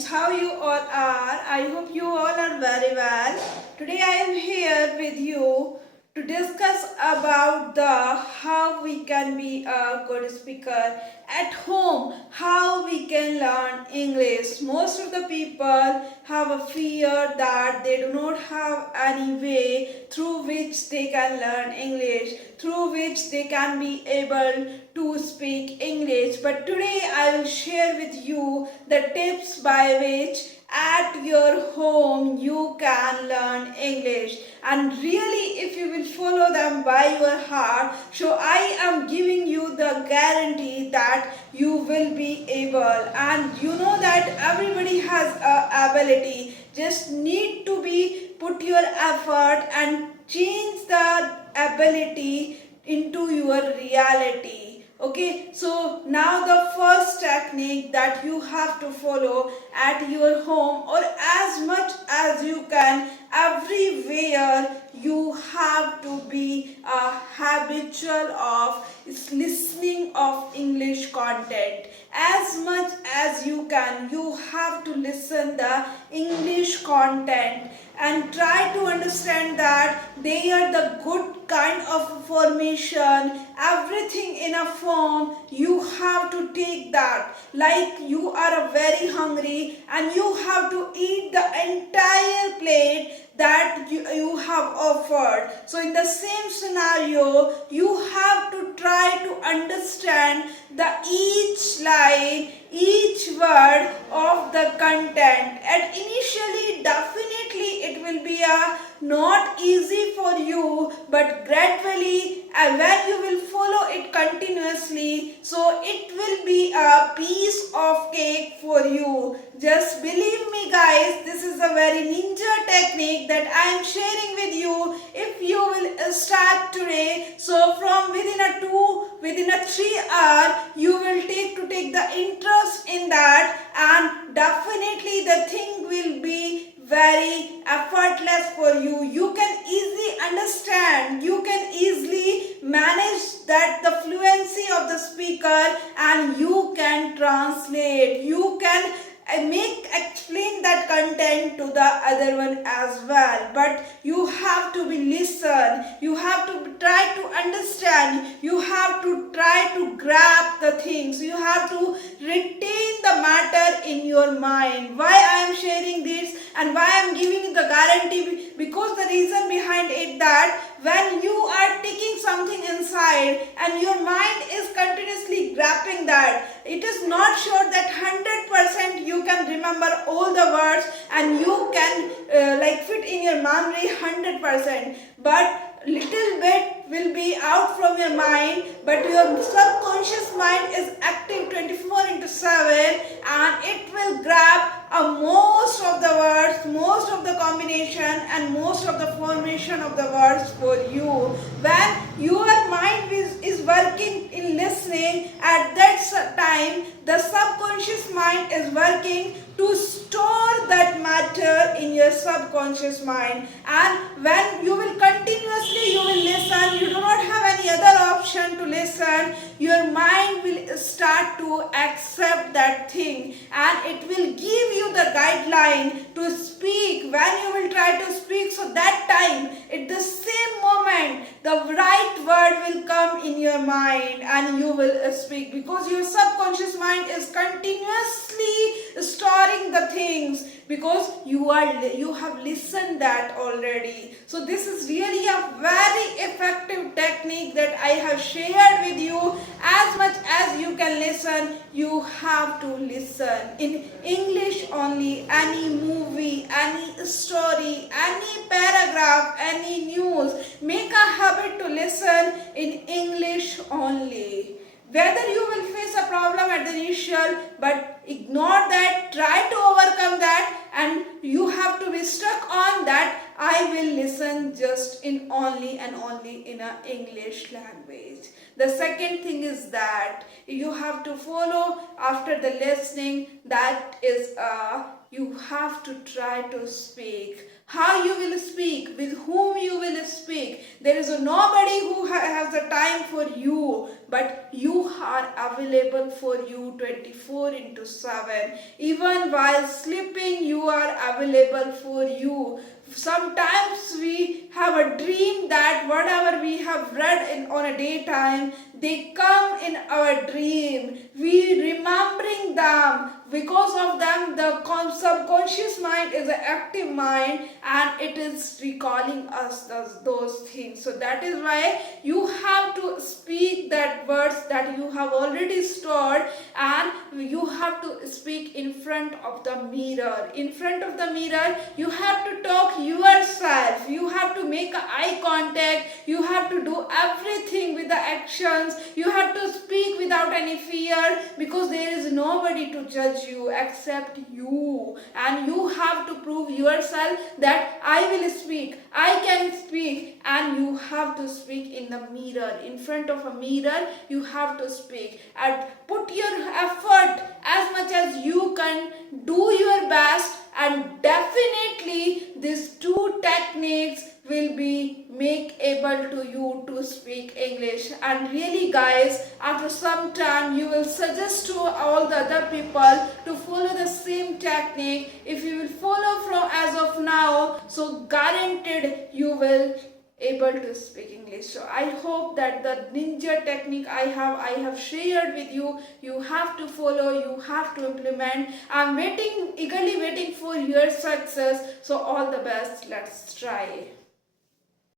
friends, how you all are? I hope you all are very well. Today I am here with you to discuss about the how we can be a good speaker at home, how we can learn English. Most of the people have a fear that they do not have any way through which they can learn English, through which they can be able to speak English. But today I will share with you the tips by which at your home you can learn English, and really if you will follow them by your heart, so I am giving you the guarantee that you will be able. And you know that everybody has a ability, just need to be put your effort and change the ability into your reality. Okay, so now the first technique that you have to follow at your home, or as much as you can, everywhere you have to be a habitual of listening of English content. As much as you can, you have to listen the English content and try to understand that they are the good kind of formation, everything in a form. You have to take that like you are very hungry and you have to eat the entire plate that you have offered. So in the same scenario, you have to try to understand the each line, each word of the content. And initially definitely it will be a not easy for you, but gradually when you will follow it continuously, so it will be a piece of cake for you. Just believe me guys, this is a very ninja technique that I am sharing with you. If you will start today, so from within a 3 hour you will take the interest in that, and definitely the thing will be very effortless for you. You can easily understand, you can easily manage that the fluency of the speaker, and you can translate, you can explain that content to the other one as well. But you have to be listen, you have to try to understand, you have to try to grab the things, you have to retain the matter in your mind. Why I am sharing this and why I am giving you the guarantee? Because the reason behind it that when you are taking something inside and your mind is continuously grabbing that, it is not sure that 100% you can remember all the words and you can fit in your memory 100%, but little bit will be out from your mind, but your subconscious mind is active 24/7 and it will grab most of the words, most of the combination and most of the formation of the words for you. When your mind is working in listening, at that time the subconscious mind is working to store that matter in your subconscious mind, and when you will continuously you will listen, you do not have any other option to listen, your mind will start to accept that thing and it will give you the guideline to speak. When you will try to speak, so that time at the same moment the right word will come in your mind and you will speak, because your subconscious mind is continuously storing the things, because you have listened that already. So this is really a very effective technique that I have shared with you. As much as you can listen, you have to listen in English only. Any movie, any story, any paragraph, any news, make a habit to listen in English only. Whether you will face a problem at the initial, but ignore that, try to overcome that, and you have to be stuck on that. I will listen just in only and only in a English language. The second thing is that you have to follow after the listening, that is you have to try to speak. How you will speak, with whom you will speak. There is nobody who has the time for you, but you are available for you 24 into 7. Even while sleeping, you are available for you. Sometimes we have a dream that whatever we have read on a daytime, they come in our dream. We remembering them. Because of them, the subconscious mind is an active mind and it is recalling us those things. So that is why you have to speak that words that you have already stored, and you have to speak in front of the mirror. In front of the mirror, you have to talk yourself. You have to make eye contact. You have to do everything with the actions. You have to speak without any fear, because there is nobody to judge you except you, and you have to prove yourself that I will speak, I can speak, and you have to speak in the mirror. In front of a mirror, you have to speak and put your effort as much as you can. Do your best, and definitely these two techniques will be make able to you to speak English. And really guys, after some time you will suggest to all the other people to follow the same technique. If you will follow from as of now, so guaranteed you will able to speak English. So I hope that the ninja technique I have shared with you, you have to follow, you have to implement. I'm eagerly waiting for your success. So all the best. Let's try.